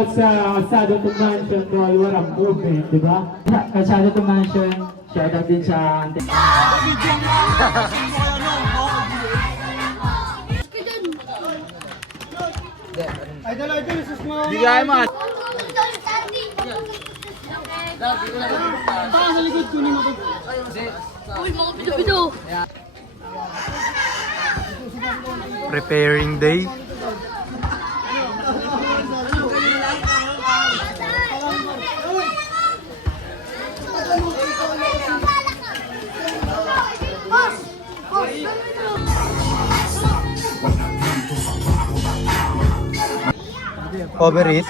Sa Calzado to Mansion, Mall, walang movement, di ba? Calzado to Mansion, shout out din sa ante. Idol, sus mo. Bigay man. Sa likod, kunin mo to. Uy, mga pido-pido. Preparing day. Overeat?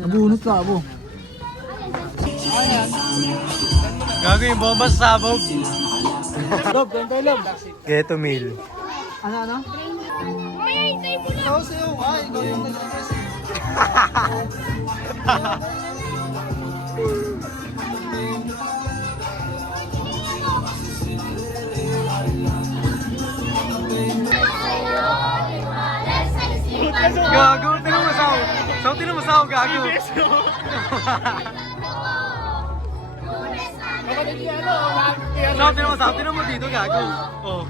Nabunot ka abo. Gago yung bomba sa sabog. Lob, ganito lob. Ghetto meal. Ano? Ay, tayo mo lang. Ikaw sa'yo. Ay, ikaw yung nag-request. Gago, tinan mo sao. Tinan mo sao, gago. Tinan mo dito, gago. Oh.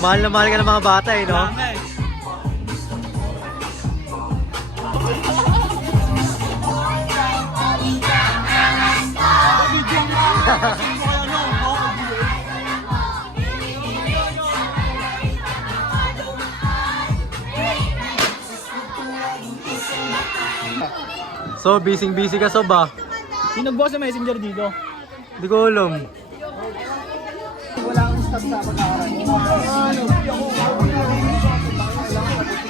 Mahal na mahal ka ng mga bata eh, no? So, busy ka so ba? Sino nag-boss sa messenger dito? Hindi ko alam. Wala akong stop sa pag-aaral.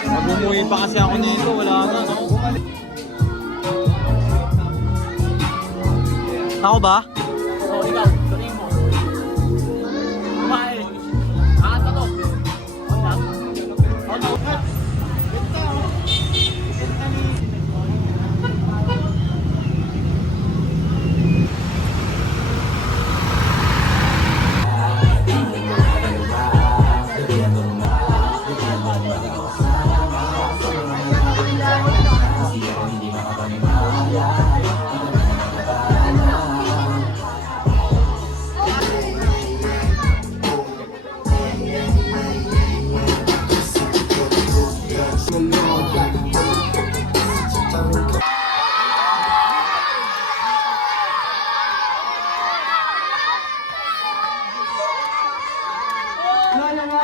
Mag-umuwi pa kasi ako nito, wala na. Ako ba? Oo, ikaw. Tuloy mo. Kumain. Angat na to.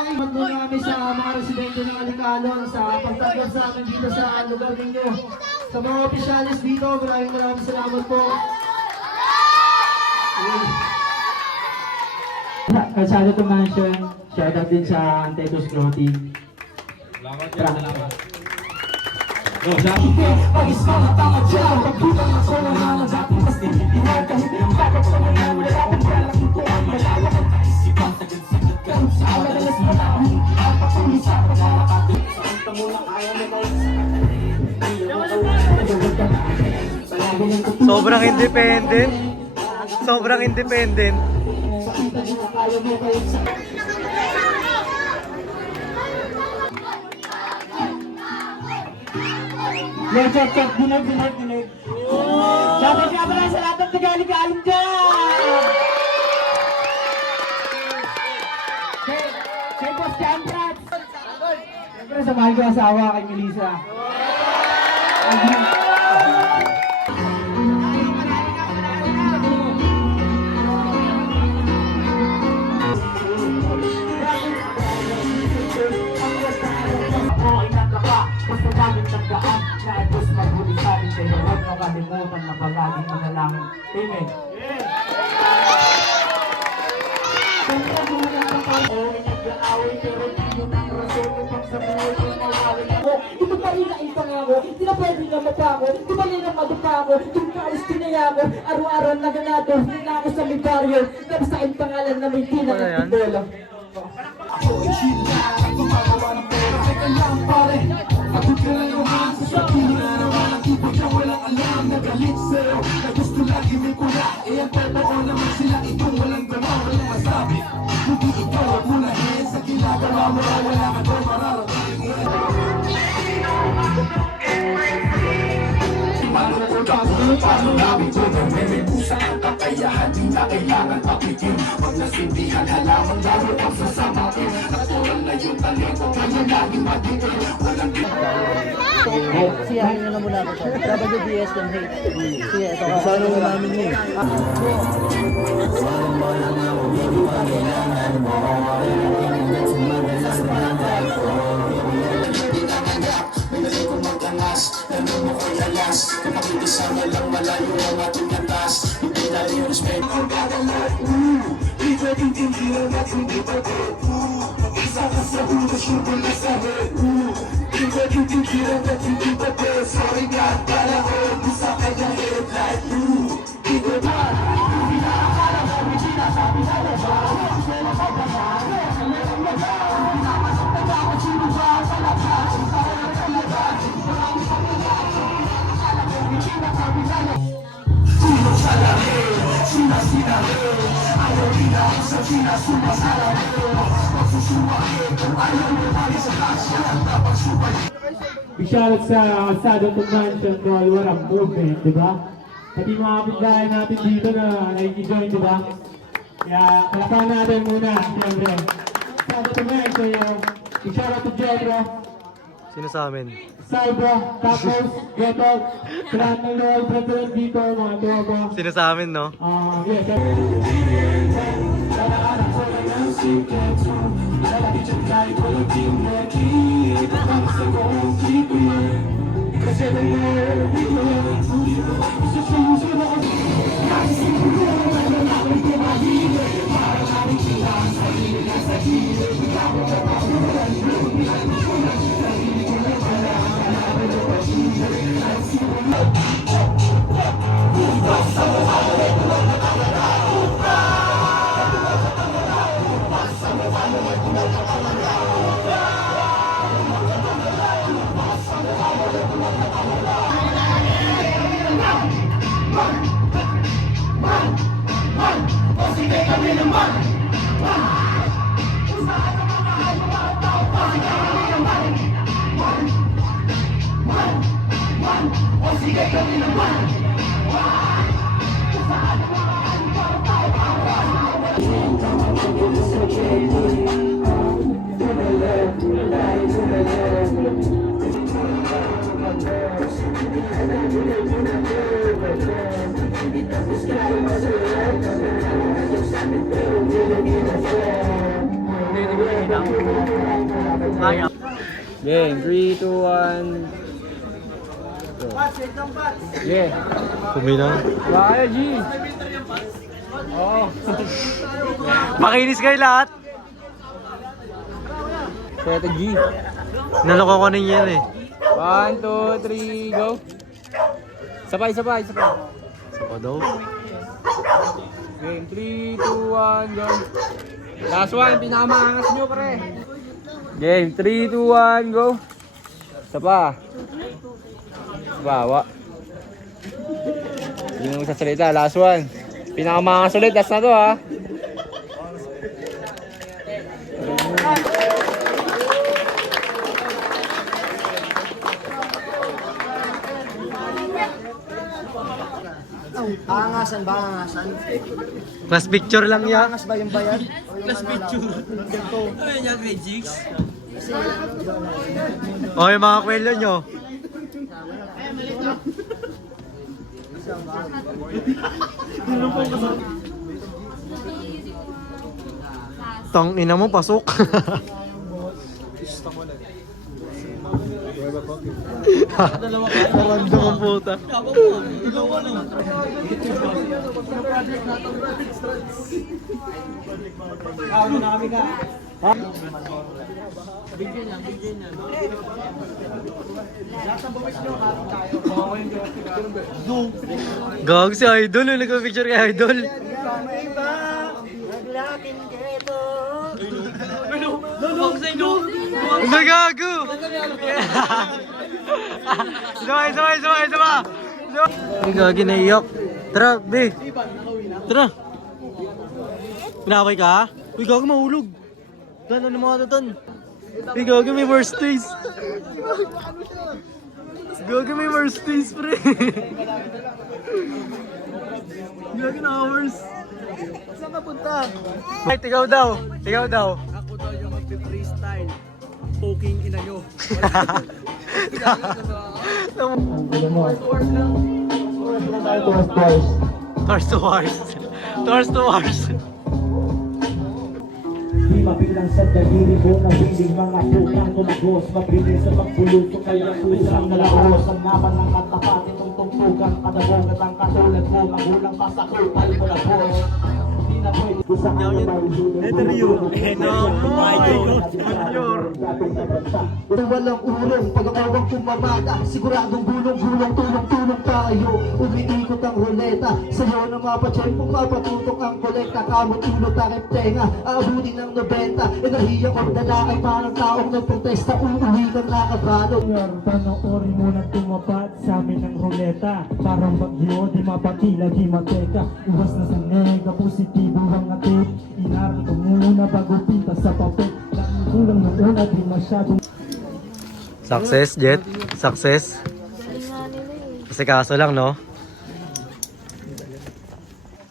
Salamat po namin sa mga residente ng Alicalon sa pagtanggap sa amin dito sa lugar ninyo. Sa mga opisyalis dito, maraming salamat po. Calzado to Mansion, shout out din sa Antetos Clothing. Salamat. Sobrang independent. Sobrang independent. Chop, dinig. Shoutout nga pala sa lahat ng Tagalog-Alim dyan! Kay Boss Camprats! Siyempre, sa mahal ko asawa kay Melissa. Kalimutan na palaging manalangin. Amen. Ito pa rin ang pangako, hindi na pwede na mapako, di ba rin ang madupako, yung kaos pinayako, araw-araw na ganado, hindi na ako sa may barrio, tapos sa aking pangalan na may tinang Ako ay sila, ang gumagawa ng pera, teka lang pare, atut ka lang naman sa sabihin na naman ang ibig na walang alam na galit sa'yo, na gusto lagi may pula, eh ang totoo naman sila, itong walang drama, walang masabi, hindi ikaw at muna sa ginagawa mo, wala ka doon mararating. Siyahan nyo na muna ako. WBS ng hate. Siya, ito. Kasano mo namin yun. Shoutout sa Sadong Convention to Alwarang Movement, di ba? Pati mga kapitbahay natin dito na nakikijoin, di ba? Kaya palakpakan natin muna, siyempre. Sadong Convention, shoutout to Jetro, Sino sa amin? Salvo, tapos Geto, sa lahat ng loyal president dito, mga tropa. Sino sa amin, no? Yes, Game, 3, 2, 1. Yeah. Kumilang. Kaya, G. Oo. Makinis kayo lahat. Kaya, G. Naloko ko na yan eh. 1, 2, 3, go. Sabay. Sa pa daw. Game, 3, 2, 1, go. Last one, pinakamaangas nyo, pre. Game, 3, 2, 1, go. Isa pa. Bawa. Hindi mo sasalita, last one. Pinakamaangas ulit, last na to, ha. Aangasan ba? Aangasan? Class picture lang yan. Aangas ba yung bayad? Class picture. O yung mga kwelo nyo. Tang ina mo, pasok. Random ang puta. Gag si Idol, nagpa-picture kay Idol. Nagago! Sama! Ay, gagi naiyak. Tara, be. Tara. Pinakaway ka? Uy, gagi mahulog. Tan, ano mga tan? Uy, gagi may worst days. Gago may worst face, pre. Gago na hours. Saan ka punta? Right, ikaw daw. Ikaw daw. Ako daw yung mag-freestyle. Poking ina nyo. Tours to Wars. Tours to Wars. Di mabilang sa daliri ko na hiling mga putang tumagos. Mabilis sa pagpuluto kaya pusang nalaos. Ang naman ng katapat itong tungtugan. Kadabong at ang katulad mo. Magulang pa sa kupal mo na boss. Di na pwede ko sa Kung walang urong, pag-awang kumamada, siguradong gulong-gulong, tulong-tulong tayo. Umiikot ang ruleta, sa'yo na mapatsyay, kung mapatutok ang kolekta. Kamot ilot takip tenga, aabutin ng 90. Enerhiya kong dala ay parang taong nagprotesta. Uuwi kang nakabalo. Panoorin mo na tumapat sa amin ng ruleta. Parang bagyo, di mapatila, di mateka. Iwas na sa nega, positibo ang atip. Inaral ko muna bago pinta sa papel. Dahil kulang ng una, di masyadong Success, Jet. Success. Kasi kaso lang, no?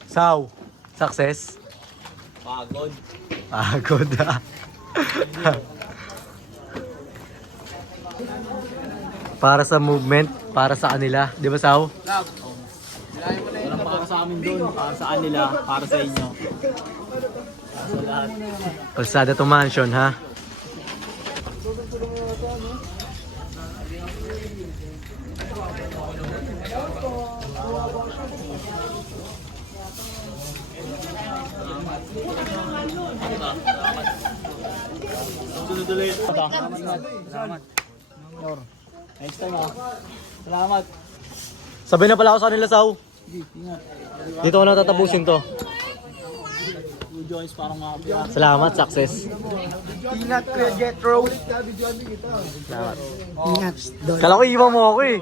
Saw. Success. Pagod. Pagod, ah. Para sa movement, para sa kanila. Di ba, Saw? Walang para sa amin doon, para sa kanila, para sa inyo. Sa lahat. Kalsada to mansion, ha? Sunod ulit. Salamat. Next time ah. Salamat. Sabi na pala ako sa kanila, Saw. Dito ko na tatapusin to. Joyce parang mga Salamat, success. Ingat Kuya Jetro. Salamat. Ingat. Kala ko iwan mo ako, eh.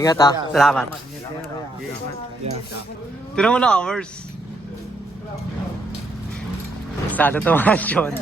Ingat, ha. Salamat. Tira mo na hours. Estado to mansion.